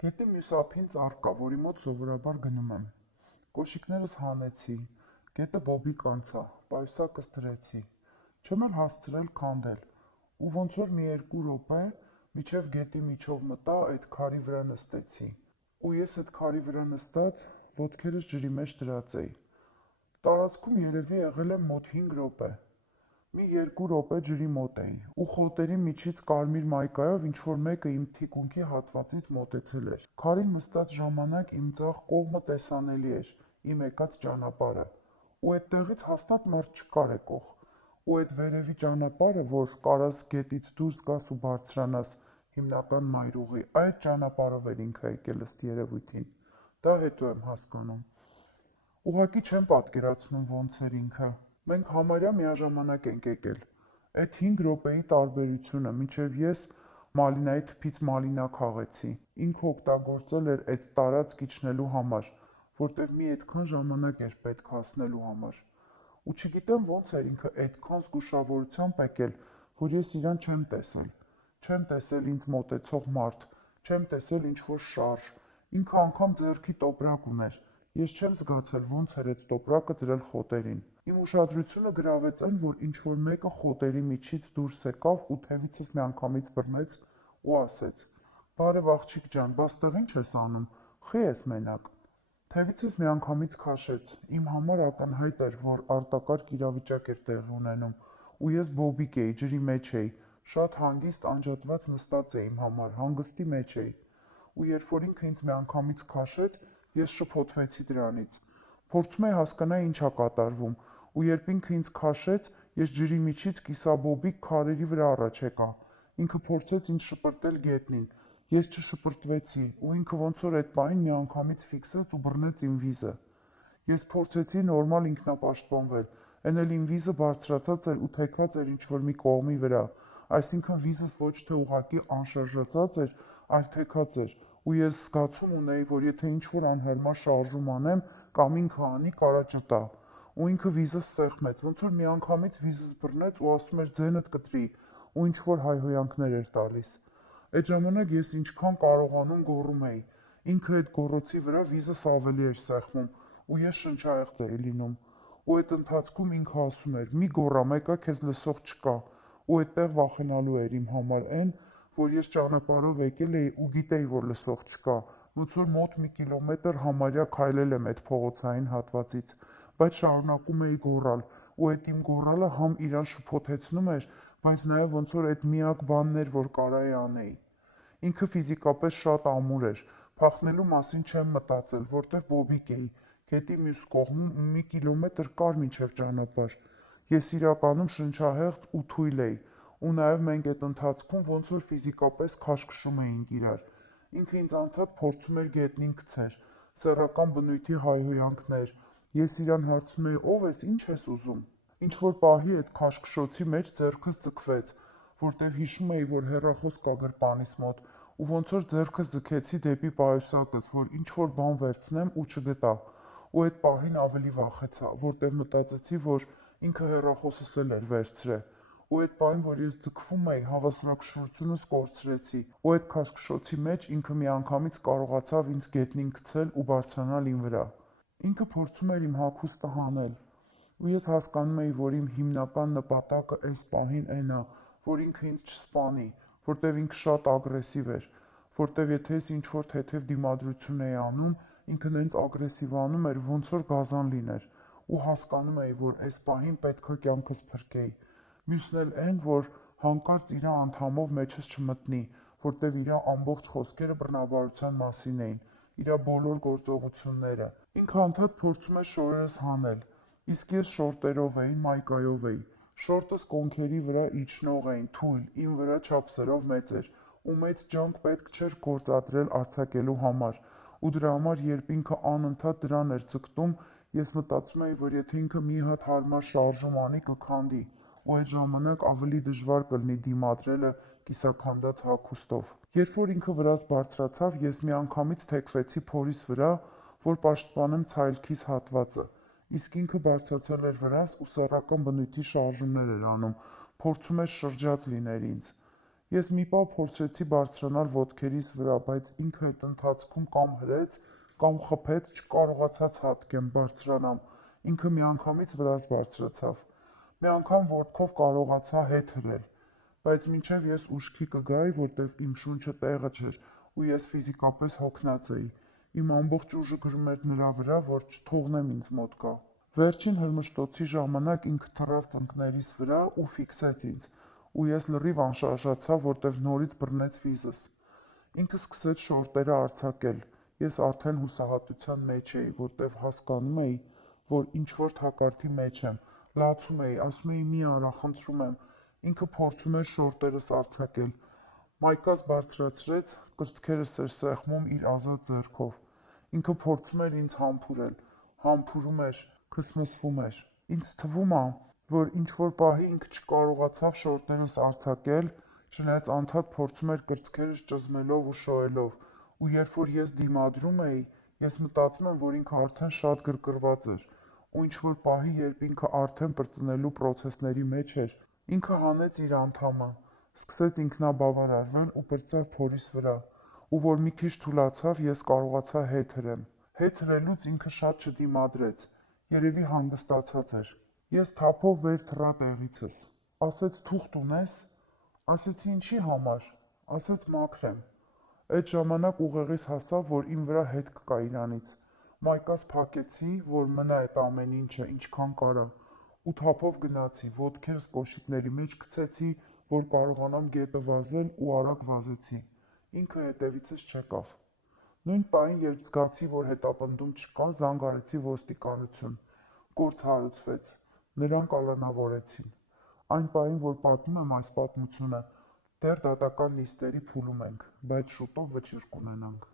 Գետի մյուս ափին ծառ կա, որի մոտ սովորաբար գնում եմ։ Կոշիկներս հանեցի, գետը բոբիկ անցա, պայուսակս դրեցի, չեմ էլ հասցրել քանդել, ու ոնց որ մի երկու րոպե, մինչև գետի միջով մտա, այդ քարի վրա նստեցի։ Ու ես այդ քարի վրա նստած, ոտքերս ջրի մեջ դրած էի։ Տարածքում երևի եղել եմ մոտ 5 րոպե։ Մի 2 րոպե ջրի մոտ էի, ու խոտերի միջից կարմիր մայկայով ինչ-որ մեկը իմ թիկունքի հատվածից մոտեցել էր։ Քարին նստած ժամանակ իմ ձախ կողմը տեսանելի էր, իմ եկած ճանապարհը, ու այդտեղից հաստատ մարդ չկար եկող։ Ու այդ վերևի ճանապարհը, որ կարաս գետից դուրս գաս ու բարձրանաս հիմնական մայրուղի, այդ ճանապարհով էր ինքը եկել ըստ երևույթին։ Դա հետո եմ հասկանում։ Ուղղակի չեմ պատկերացնում ոնց էր ինքը։ Մենք համարյա միաժամանակ ենք եկել։ Այդ 5 րոպեի տարբերությունը, մինչև ես Մալինայի թփից Մալինա քաղեցի, ինքը օգտագործել էր այդ տարածք իջնելու համար, որտեղ մի այդքան ժամանակ էր պետք հասնելու համար։ Ու չգիտեմ ոնց էր ինքը այդքան զգուշավորությամբ եկել, որ ես իրան չեմ տեսել։ Չեմ տեսել ինձ մոտեցող մարդ, չեմ տեսել ինչ-որ շարժ։ Ինքը անգամ ձեռքի տոպրակ ուներ։ Ես չեմ զգացել ոնց էր այդ տոպրակը դրել խոտերին։ Իմ ուշադրությունը գրավեց այն, որ ինչ-որ մեկը խոտերի միջից դուրս եկավ ու թևիցս միանգամից բռնեց ու ասեց. «Բարև աղջիկ ջան, բա ստեղ ինչ ես անում, խի ես մենակ»։ Թևիցս միանգամից քաշեց։ Իմ համար ակնհայտ էր, որ արտակարգ իրավիճակ էր տեղի ունենում, ու ես բոբիկ էի, ջրի մեջ էի, շատ հանգիստ անջատված նստած էի իմ համար, հանգստի մեջ էի։ Ու երբ որ ինքը ինձ միանգամից քաշեց, ես շփոթվեցի դրանից։ Փորձում էի հասկանալ ինչ ա կատարվում, ու երբ ինքը ինձ քաշեց, ես ջրի միջից կիսաբոբիկ քարերի վրա առաջ եկա։ Ինքը փորձեց ինձ շպրտել գետնին։ Ես չշպրտվեցի, ու ինքը ոնց որ այդ պահին միանգամից ֆիքսեց ու բռնեց իմ վիզը։ Ես փորձեցի նորմալ ինքնապաշտպանվել, էն էլ իմ վիզը բարձրացած էր ու թեքած էր ինչ-որ մի կողմի վրա, այսինքն վիզս ոչ թե ուղղակի անշարժացած էր, այլ թեքած էր, ու ես զգացում ունեի, որ եթե ինչ-որ անհարմար շարժում անեմ, կամ ինքը անի, կարա ճտա։ Ու ինքը վիզս սեղմեց, ոնց որ միանգամից վիզս բռնեց ու ասում էր ձենդ կտրի, ու ինչ-որ հայհոյանքներ էր տալիս։ Այդ ժամանակ ես ինչքան կարողանում գոռում էի։ Ինքը այդ գոռոցի վրա վիզս ավելի էր սեղմում, ու ես շնչահեղձ էի լինում։ Ու այդ ընթացքում ինքը ասում էր՝ «Մի գոռա, մեկը քեզ լսող չկա»։ Ու այդտեղ վախենալու էր իմ համար այն, որ ես ճանապարհով եկել էի ու գիտեի, որ լսող չկա, ոնց որ մոտ մի կիլոմետր համարյա քայլել եմ այդ փողոցային հատվածից, բայց շարունակում էի գոռալ, ու այդ իմ գոռալը համ իրան շփոթեցնում էր, բայց նաև ոնց որ այդ միակ բանն էր, որ կարայի անեի։ Ինքը ֆիզիկապես շատ ամուր էր, փախնելու մասին չեմ մտածել, որտև բոբիկ էի, գետի մյուս կողմում մի կիլոմետր կար մինչև ճանապարհ։ Ես իրականում շնչահեղձ ու թույլ էի, ու նաև մենք այդ ընթացքում ոնց որ ֆիզիկապես քաշքշում էինք իրար։ Ինքը ինձ անդադ փորձում էր գետնին գցեր, սեռական բնույթի հայհոյանքներ։ Ես իրան հարցնում էի՝ ով ես, ինչ ես ուզում։ Ինչ-որ պահի այդ քաշքշոցի մեջ ձեռքս ձգվեց, որտև հիշում էի, որ հեռախոս կա գրպանիս մոտ, ու ոնց որ ձեռքս ձգեցի դեպի պայուսակս, որ ինչ-որ բան վերցնեմ ու չգտա։ Ու այդ պահին ավելի վախեցա, որտև մտածեցի, որ ինքը հեռախոսս էլ էր վերցրել։ Ու այդ պահին, որ ես ձգվում էի, հավասարակշռությունս կորցրեցի, ու այդ քաշքշոցի մեջ ինքը միանգամից կարողացավ ինձ գետնին գցել ու բարձրանալ իմ վրա։ Ինքը փորձում էր իմ հագուստը հանել, ու ես հասկանում էի, որ իմ հիմնական նպատակը այս պահին էն ա, որ ինքը ինձ չսպանի, որտև ինքը շատ ագրեսիվ էր, որտև եթե ես ինչ-որ թեթև դիմադրություն էի անում, ինքը նենց ագրեսիվանում էր, ոնց որ գազան լիներ, ու հասկանում էի, որ այս պահին պետքա կյանքս փրկեի։ Մյուսն էլ այն, որ հանկարծ իրա անդամով մեջս չմտնի, որտև իրա ամբողջ խոսքերը բռնաբարության մասին էին, իրա բոլոր գործողությունները։ Ինքը անդադ փորձում էր շորերս հանել, իսկ ես շորտերով էի, մայկայով էի։ Շորտս կոնքերի վրա իջնող էին, թույլ, իմ վրա չափսերով մեծ էր, ու մեծ ջանք պետք չէր գործադրել արձակելու համար, ու դրա համար, երբ ինքը անընդհատ դրան էր ձգտում, ես մտածում էի, որ եթե ինքը մի հատ հարմար շարժում անի, կքանդի, ու այդ ժամանակ ավելի դժվար կլինի դիմադրելը կիսաքանդած հագուստով։ Երբ որ ինքը վրաս բարձրացավ, ես միանգամից թեքվեցի փորիս վրա, որ պաշտպանեմ ցայլքիս հատվածը, իսկ ինքը բարձրացել էր վրաս ու սեռական բնույթի շարժումներ էր անում, փորձում էր շրջած լինել ինձ։ Ես մի պահ փորձեցի բարձրանալ ոտքերիս վրա, բայց ինքը այդ ընթացքում կամ հրեց, կամ խփեց, չկարողացա ցատկեմ, բարձրանամ, ինքը միանգամից վրաս բարձրացավ։ Մի անգամ ոտքով կարողացա հետ հրել, բայց մինչև ես ուշքի կգայի, որտև իմ շունչը տեղը չէր, ու ես ֆիզիկապես հոգնած էի։ Իմ ամբողջ ուժը գրում էր նրա վրա, որ չթողնեմ ինձ մոտ գա։ Վերջին հրմշտոցի ժամանակ ինքը թռավ ծնկներիս վրա ու ֆիքսեց ինձ, ու ես լրիվ անշարժացա, որտև նորից բռնեց վիզս։ Ինքը սկսեց շորտերը արձակել։ Ես արդեն հուսահատության մեջ էի, որտև հասկանում էի, որ ինչ-որ թակարդի մեջ եմ, լացում էի, ասում էի՝ մի արա, խնդրում եմ։ Ինքը փորձում էր շորտերս արձակել։ Մայկաս բարձրացրեց, կրծքերս էր սեղմում իր ազատ ձեռքով։ Ինքը փորձում էր ինձ համբուրել, համբուրում էր, քսմսվում էր։ Ինձ թվում ա, որ ինչ-որ պահի ինքը չկարողացավ շորտերս արձակել, չնայած անդադ փորձում էր կրծքերս ճզմելով ու շոյելով, ու երբ որ ես դիմադրում էի, ես մտածում եմ, որ ինքը արդեն շատ գրգռված էր, ու ինչ-որ պահի, երբ ինքը արդեն պրծնելու պրոցեսների մեջ էր, ինքը հանեց իր անդամը, սկսեց ինքնաբավարարվել ու պրծավ փորիս վրա, ու որ մի քիչ թուլացավ, ես կարողացա հետ հրեմ։ Հետ հրելուց ինքը շատ չդիմադրեց, երևի հանգստացած էր։ Ես թափով վեր թռա տեղիցս։ Ասեց՝ թուղթ ունես։ Ասեցի՝ ինչի համար։ Ասեց՝ մաքրեմ։ Այդ ժամանակ ուղեղիս հասավ, որ իմ վրա հետ կկա իրանից։ Մայկաս փակեցի, որ մնա այդ ամեն ինչը, ինչքան կարա, ու թափով գնացի, ոտքերս կոշիկների մեջ գցեցի, որ կարողանամ գետը վազել, ու արագ վազեցի։ Ինքը հետևիցս չեկավ։ Նույն պահին, երբ զգացի, որ հետապնդում չկա, զանգ արեցի ոստիկանություն։ Գործ հարուցվեց։ Նրան կալանավորեցին։ Այն պահին, որ պատմում եմ այս պատմությունը, դեռ դատական նիստերի փուլում ենք, բայց շուտով վճիռ կունենանք։